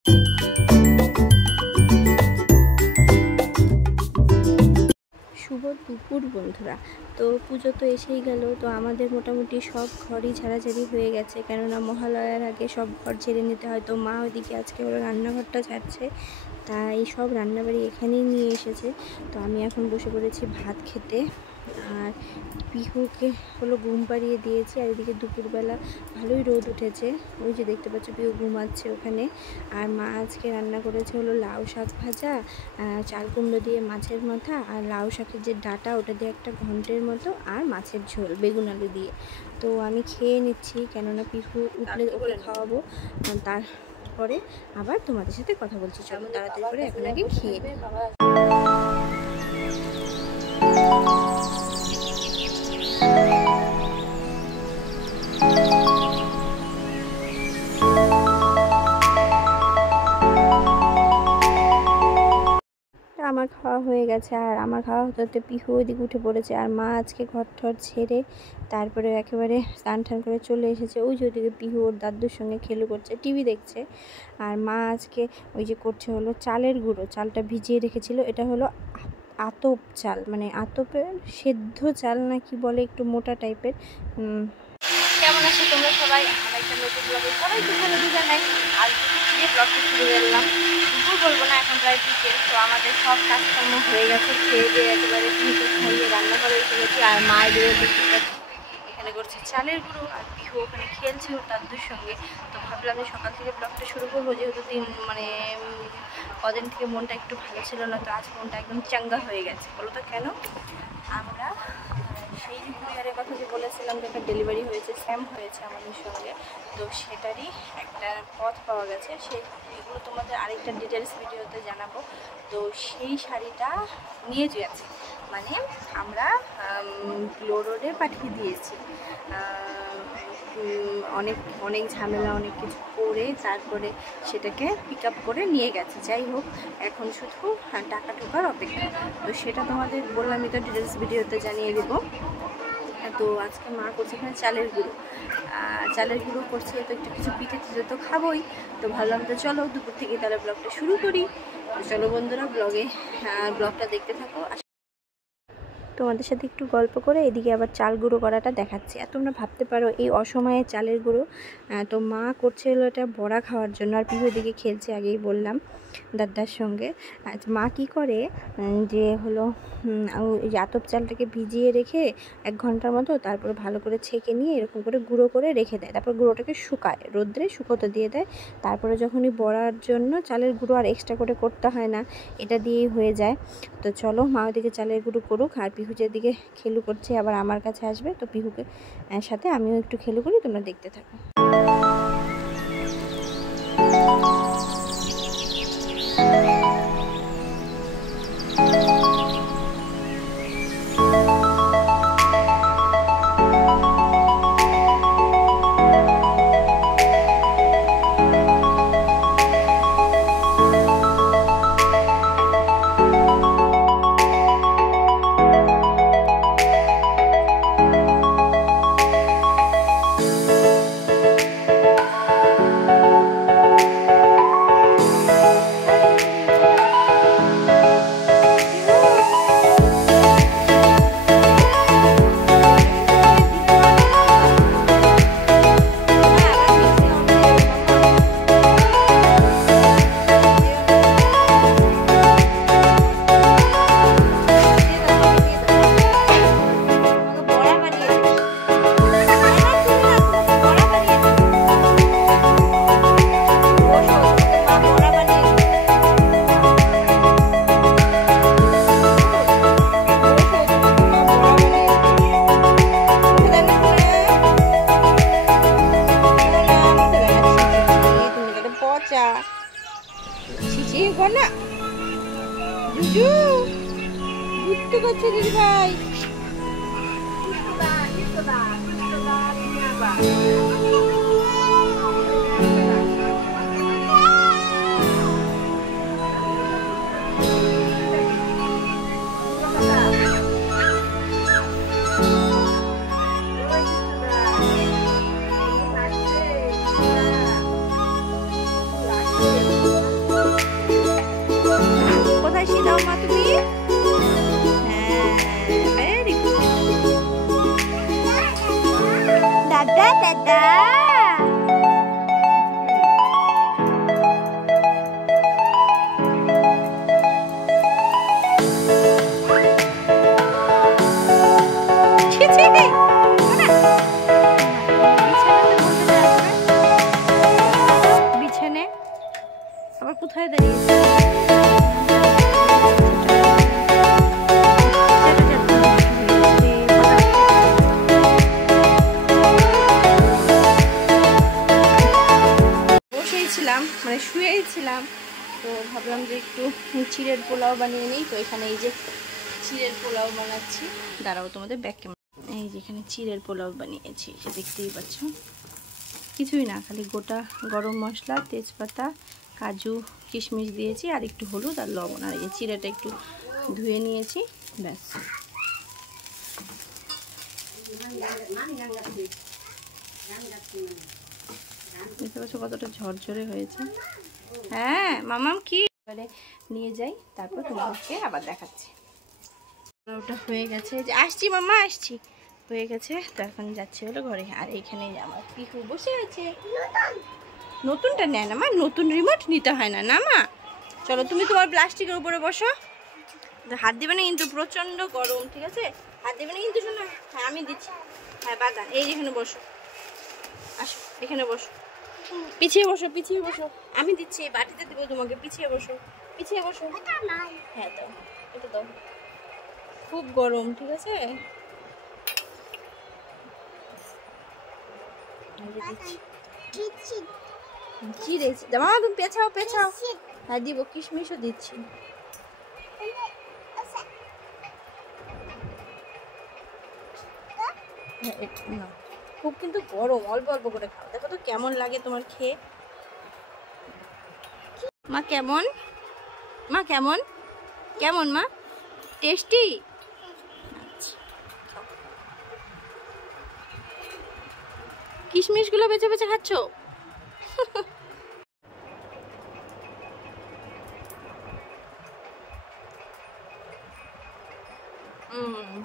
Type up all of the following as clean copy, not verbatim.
শুভ দুপুর বন্ধুরা। তো পুজো তো এসেই গেল, তো আমাদের মোটামুটি সব ঘরই ঝাড়াঝাড়ি হয়ে গেছে, কেননা মহালয়ার আগে সব ঘর ঝেড়ে নিতে হয়। তো মা ওইদিকে আজকে ওরা রান্নাঘরটা ঝাড়ছে, তাই সব রান্নাবাড়ি এখানেই নিয়ে এসেছে। তো আমি এখন বসে পড়েছি ভাত খেতে, আর পিহুকে হলো ঘুম পাড়িয়ে দিয়েছি। আর এদিকে দুপুরবেলা ভালোই রোদ উঠেছে, ওই যে দেখতে পাচ্ছ পিহু ঘুমাচ্ছে ওখানে। আর মা আজকে রান্না করেছে হলো লাউ শাক ভাজা, চাল কুমড়ো দিয়ে মাছের মাথা, আর লাউ শাকের যে ডাঁটা ওটা দিয়ে একটা ঘন্টের মতো, আর মাছের ঝোল বেগুন আলু দিয়ে। তো আমি খেয়ে নিচ্ছি, কেননা পিহু উঠলে ওকে খাওয়াবো, তারপরে আবার তোমাদের সাথে কথা বলছি। চলো তাড়াতাড়ি করে এখন আগে খেয়ে নিই। আমার খাওয়া হয়ে গেছে, আর আমার খাওয়া হতে হতে পিহু ওইদিকে উঠে পড়েছে। আর মা আজকে ঘর ঠর ছেড়ে তারপরে একেবারে স্নান টান করে চলে এসেছে। ওই যে ওইদিকে পিহু ওর দাদুর সঙ্গে খেলু করছে, টিভি দেখছে। আর মা আজকে ওই যে করছে হলো চালের গুঁড়ো, চালটা ভিজিয়ে রেখেছিল। এটা হলো আতপ চাল, মানে আতপের সেদ্ধ চাল না কি বলে, একটু মোটা টাইপের। কেমন আছো তোমরা সবাই? আমার একটা নতুন ব্লগে সবাইকে ভালো জানাই। আর দুপুরে ব্লগটা শুরু করলাম, দুপুর বলবো না, এখন প্রায় বিকেল। তো আমাদের সব কাজকর্ম হয়ে গেছে, খেয়ে দিয়ে একেবারে পিহুকে খাইয়ে রান্না করে এসে গেছি। আর মায়ের এখানে করছে চালের গুঁড়ো, আর পিহু ওখানে খেলছে ওর দাদুর সঙ্গে। তো ভাবলাম যে সকাল থেকে ব্লগটা শুরু করবো, যেহেতু কদিন থেকে মনটা একটু ভালো ছিল না। তো আজ মনটা একদম চাঙ্গা হয়ে গেছে। বলো তো কেন? আমরা সেই কুরিয়ারের কথা যে বলেছিলাম যে একটা ডেলিভারি হয়েছে, স্যাম হয়েছে আমাদের সঙ্গে, তো সেটারই একটা পথ পাওয়া গেছে। সেগুলো তোমাদের আরেকটা ডিটেলস ভিডিওতে জানাবো। তো সেই শাড়িটা নিয়ে গেছে, মানে আমরা লোডে পাঠিয়ে দিয়েছি। অনেক ঝামেলা, অনেক কিছু করে তারপরে সেটাকে পিক আপ করে নিয়ে গেছে। যাই হোক, এখন শুধু টাকা ঢোকার অপেক্ষা। তো সেটা তোমাদের বললামই তো, ডিটেলস ভিডিওতে জানিয়ে দেবো। তো আজকে মা করছে এখানে চালের গুঁড়ো করছে, তো একটু কিছু পিঠে টিঠে তো খাবোই। তো ভাবলাম তো চলো দুপুর থেকে তাহলে ব্লগটা শুরু করি। তো চলো বন্ধুরা, ব্লগটা দেখতে থাকো। তোমাদের সাথে একটু গল্প করে এদিকে আবার চাল গুঁড়ো করাটা দেখাচ্ছি। আর তোমরা ভাবতে পারো এই অসময়ে চালের গুঁড়ো, তো মা করছে হলো এটা বড়া খাওয়ার জন্য, আর পিহু দিকে খেলছে, আগেই বললাম, দাদার সঙ্গে। মা কি করে যে হলো এই আতপ চালটাকে ভিজিয়ে রেখে 1 ঘন্টার মতো, তারপরে ভালো করে ছেঁকে নিয়ে এরকম করে গুঁড়ো করে রেখে দেয়। তারপর গুঁড়োটাকে শুকায়, রোদ্রে শুকোতে দিয়ে দেয়। তারপরে যখনই বড়ার জন্য চালের গুঁড়ো আর এক্সট্রা করে করতে হয় না, এটা দিয়েই হয়ে যায়। তো চলো মা ওদিকে চালের গুঁড়ো করুক, আর পিহু যেদিকে খেলু করছে আবার আমার কাছে আসবে। তো পিহুকে সাথে আমিও একটু খেলু করি, তোমরা দেখতে থাকো। না জুজু ঘুরতে করছে দিদি ভাই। বিছানে আবার কোথায় দাঁড়িয়েছে? বসেইছিলাম মানে শুয়েছিলাম, তো ভাবলাম যে একটু চিড়ের পোলাও বানিয়ে নিই। তো এখানে এই যে চিড়ের পোলাও বানাচ্ছি, দাঁড়াও তোমাদের ব্যাক ক্যামেরা। এই যে এখানে চিড়ের পোলাও বানিয়েছি, সে দেখতেই পাচ্ছ। কিছুই না, খালি গোটা গরম মশলা, তেজপাতা, কাজু, কিশমিশ দিয়েছি, আর একটু হলুদ আর লবণ, আর এই চিড়েটা একটু ধুয়ে নিয়েছি, ব্যাস। দেখতে পাচ্ছ কতটা ঝরঝরে হয়েছে। হ্যাঁ মামাম কি এবারে নিয়ে যাই, তারপর তোমাকে আবার দেখাচ্ছি। ওটা হয়ে গেছে, যে আসছি মামা আসছি, হয়ে গেছে। তো এখন যাচ্ছি হলো ঘরে। আর এইখানে আমার পিহু বসে আছে। নতুনটা নেয় না মা, নতুন রিমোট নিতে হয় না, না মা। চলো তুমি তোমার প্লাস্টিকের উপরে বসো, হাত দিবে না কিন্তু, প্রচন্ড গরম, ঠিক আছে? হাত দিবে না কিন্তু, শোনো। হ্যাঁ আমি দিচ্ছি, হ্যাঁ বাদান, এই যেখানে বসো, আসো এখানে বসো, পিছিয়ে বসো, পিছিয়ে বসো, আমি দিচ্ছি, বাটিতে দেবো তোমাকে, পিছিয়ে বসো, পিছিয়ে বসো। হ্যাঁ দাও, এটা দাও, খুব গরম, ঠিক আছে? মামা তুমি পেছাও, পেছাও। হ্যাঁ দিব, কিশমিশও দিচ্ছি। খুব কিন্তু গরম, অল্প অল্প করে খাও। দেখো তো কেমন লাগে তোমার খেয়ে। মা কেমন, মা কেমন, কেমন মা, টেস্টি? কিশমিশ গুলো বেছে বেছে খাচ্ছ?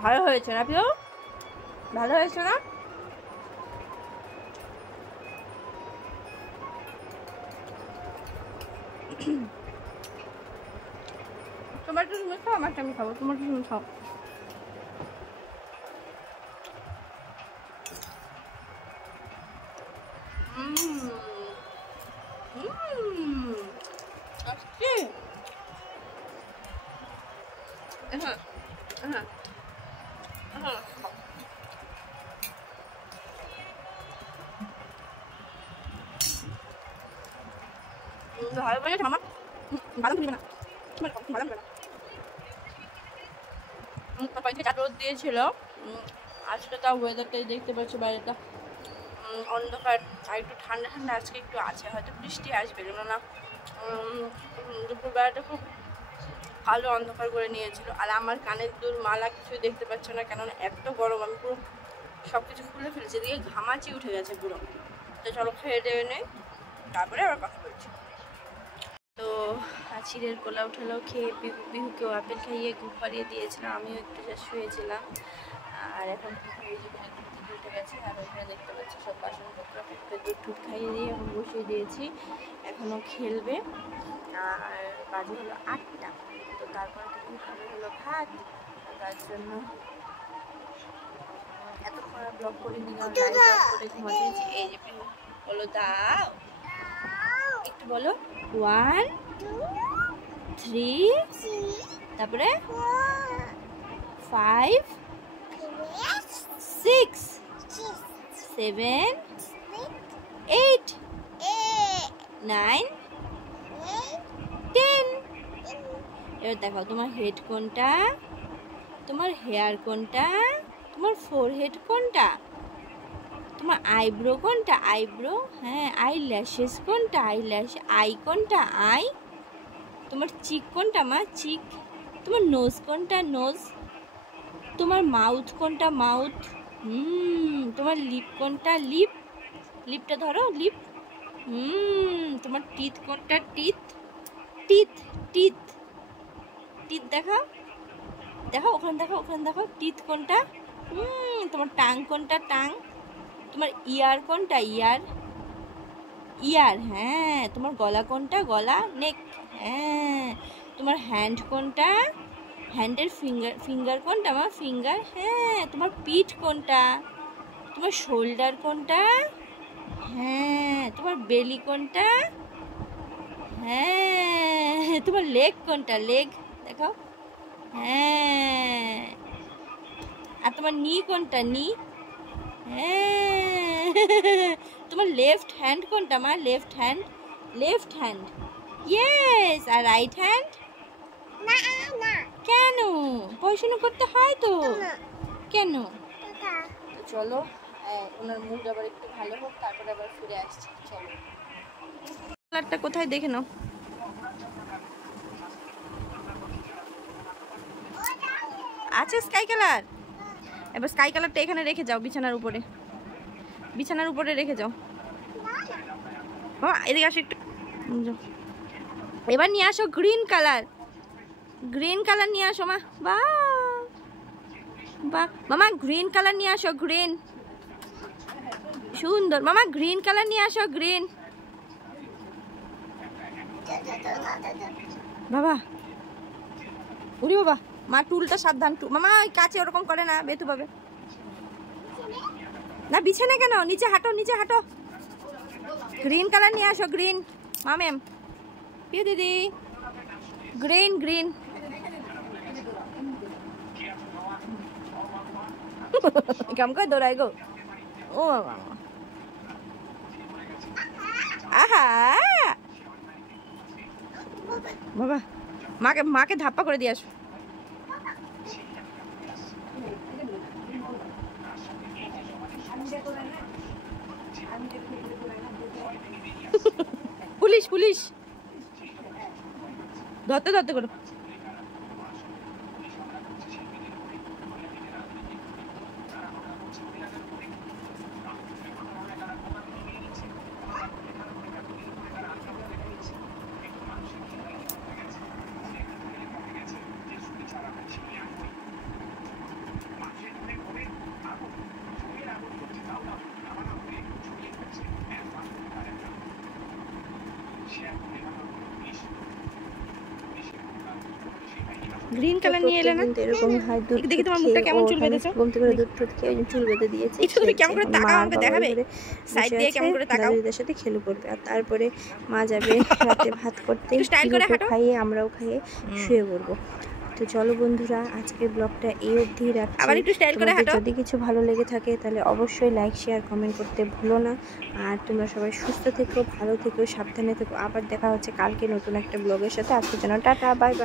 ভালো হয়েছে না প্রিয়, ভালো হয়েছে না? তোমারটা তুমি খাও, আমারটা আমি খাবো, তোমারটা তুমি খাও। ভালো করে থামা, বাদাম খুলবে না, বাদাম খুলবে না। রোদ দিয়েছিল আজকে, তাও ওয়েদারটা দেখতে পাচ্ছ, বাইরেটা অন্ধকার, আর একটু ঠান্ডা ঠান্ডা আজকে একটু আছে, হয়তো বৃষ্টি আসবে, কেননা দুপুরবেলাটা খুব ভালো অন্ধকার করে নিয়েছিল। আর আমার কানের দুল মালা কিছুই দেখতে পাচ্ছ না, কেননা এত গরম, আমি পুরো সব কিছু খুলে ফেলেছি, এদিকে ঘামাচি উঠে গেছে পুরো। তো চলো খেয়ে দেবে নেই, তারপরে আবার কথা বলছি। তো চিড়ের পোলাও ঠোলাও খেয়ে বিহুকেও আপেল খাইয়ে ঘুম পাড়িয়ে দিয়েছিলাম, আমিও একটু যা শুয়েছিলাম। আর এখন উঠে গেছে, আর ওখানে দেখতে পাচ্ছি সব বাসনপত্র দুধ টুধ খাইয়ে দিয়ে এখন বসিয়ে দিয়েছি, এখনও খেলবে। আর বাজে হলো 8টা, তো তারপরে তখন খাবে হলো ভাত। তার জন্য এতক্ষণ ব্লগ করে নিলাম, করে ঘুমাতেছি। এই যে বলো দাও, একটু বলো 1 3, তারপরে 5 6 7 8 9 10। এবার দেখাও তোমার হেড কোনটা, তোমার হেয়ার কোনটা, তোমার ফোরহেড কোনটা, তোমার আইব্রো কোনটা, আইব্রো, হ্যাঁ আই ল্যাশেস কোনটা, আই ল্যাশ, আই কোনটা, আই, তোমার চিক কোনটা মা, চিক, তোমার নোজ কোনটা, নোজ, তোমার মাউথ কোনটা, মাউথ, তোমার লিপ কোনটা, লিপ, লিপটা ধরো, লিপ, তোমার টিথ কোনটা, টিথ, টিথ, টিথ, টিথ দেখাও, দেখাও ওখানে, দেখাও ওখানে, দেখাও টিথ কোনটা, তোমার টাং কোনটা, টাং, তোমার ইয়ার কোনটা? ইয়ার ইয়ার, হ্যাঁ। তোমার গলা কোনটা? গলা। নেক, হ্যাঁ। তোমার হ্যান্ড কোনটা? হ্যান্ডের ফিঙ্গার কোনটা মা? ফিঙ্গার, হ্যাঁ। তোমার পিঠ কোনটা? তোমার শোল্ডার কোনটা? হ্যাঁ। তোমার বেলি কোনটা? হ্যাঁ। তোমার লেগ কোনটা? লেগ দেখাও, হ্যাঁ। আর তোমার নি কোনটা? নি, হ্যাঁ। তোমার লেফট হ্যান্ড কোনটা মা? Left hand, left hand, yes. আর রাইট হ্যান্ড? না না। কেন? পড়াশোনা করতে হয় তো। কেন? চলো, ওনার মুড আবার একটু ভালো হোক, তারপরে আবার ফিরে আসছি। চলো, কালারটা কোথায় দেখে নাও। আছে স্কাই কালার। এবার স্কাই কালারটা এখানে রেখে যাও, বিছানার উপরে, বিছানার উপরে রেখে যাও। এদিকে আসো একটু। এবার নিয়ে আসো গ্রিন কালার, গ্রিন কালার নিয়ে আসো মা। বাহ বাহ মামা, গ্রিন কালার নিয়ে আসো। গ্রিন, সুন্দর মামা। গ্রিন কালার নিয়ে আসো, গ্রিন। বাবা, উড়ি বাবা। মা টুলটা সাবধান। মামা ওই কাছে ওরকম করে না, বেতু পাবে না। বিছানা কেন? নিচে হাঁটো, নিচে হাঁটো। গ্রিন কালার নিয়ে আসো, গ্রিন। মা ম্যাম, প্রিয় দিদি, গ্রিন গ্রিন। কেমন করে দৌড়ায় গো? ও আহা বাবা, মাকে মাকে ধাপ্পা করে দিয়ে আসো। পুলিশ পুলিশ, ধরতে ধরতে করো। গ্রিন কালার নিয়ে এলে না? এরকমই হয়। দুধ দেখি তোমার মুখটা কেমন চুল বেঁধেছো। ঘুম থেকে দুধ টুধ খেয়ে চুল বেঁধে দিয়েছে। একটু তুমি কেমন করে তাকাও, আমাকে দেখাবে সাইড দিয়ে কেমন করে তাকাও। দাদুদের সাথে খেলে পড়বে, আর তারপরে মা যাবে রাতে ভাত করতে, স্টাইল করে হাঁটো, খাইয়ে আমরাও খাইয়ে শুয়ে পড়বো। তো চলো বন্ধুরা, আজকের ব্লগটা এই অবধি রাখছি। আবার একটু স্টাইল করে হাঁটো। যদি কিছু ভালো লেগে থাকে তাহলে অবশ্যই লাইক শেয়ার কমেন্ট করতে ভুলো না। আর তোমরা সবাই সুস্থ থেকো, ভালো থেকো, সাবধানে থেকো। আবার দেখা হচ্ছে কালকে নতুন একটা ব্লগের সাথে। আজকের জন্য টাটা, বাই বাই।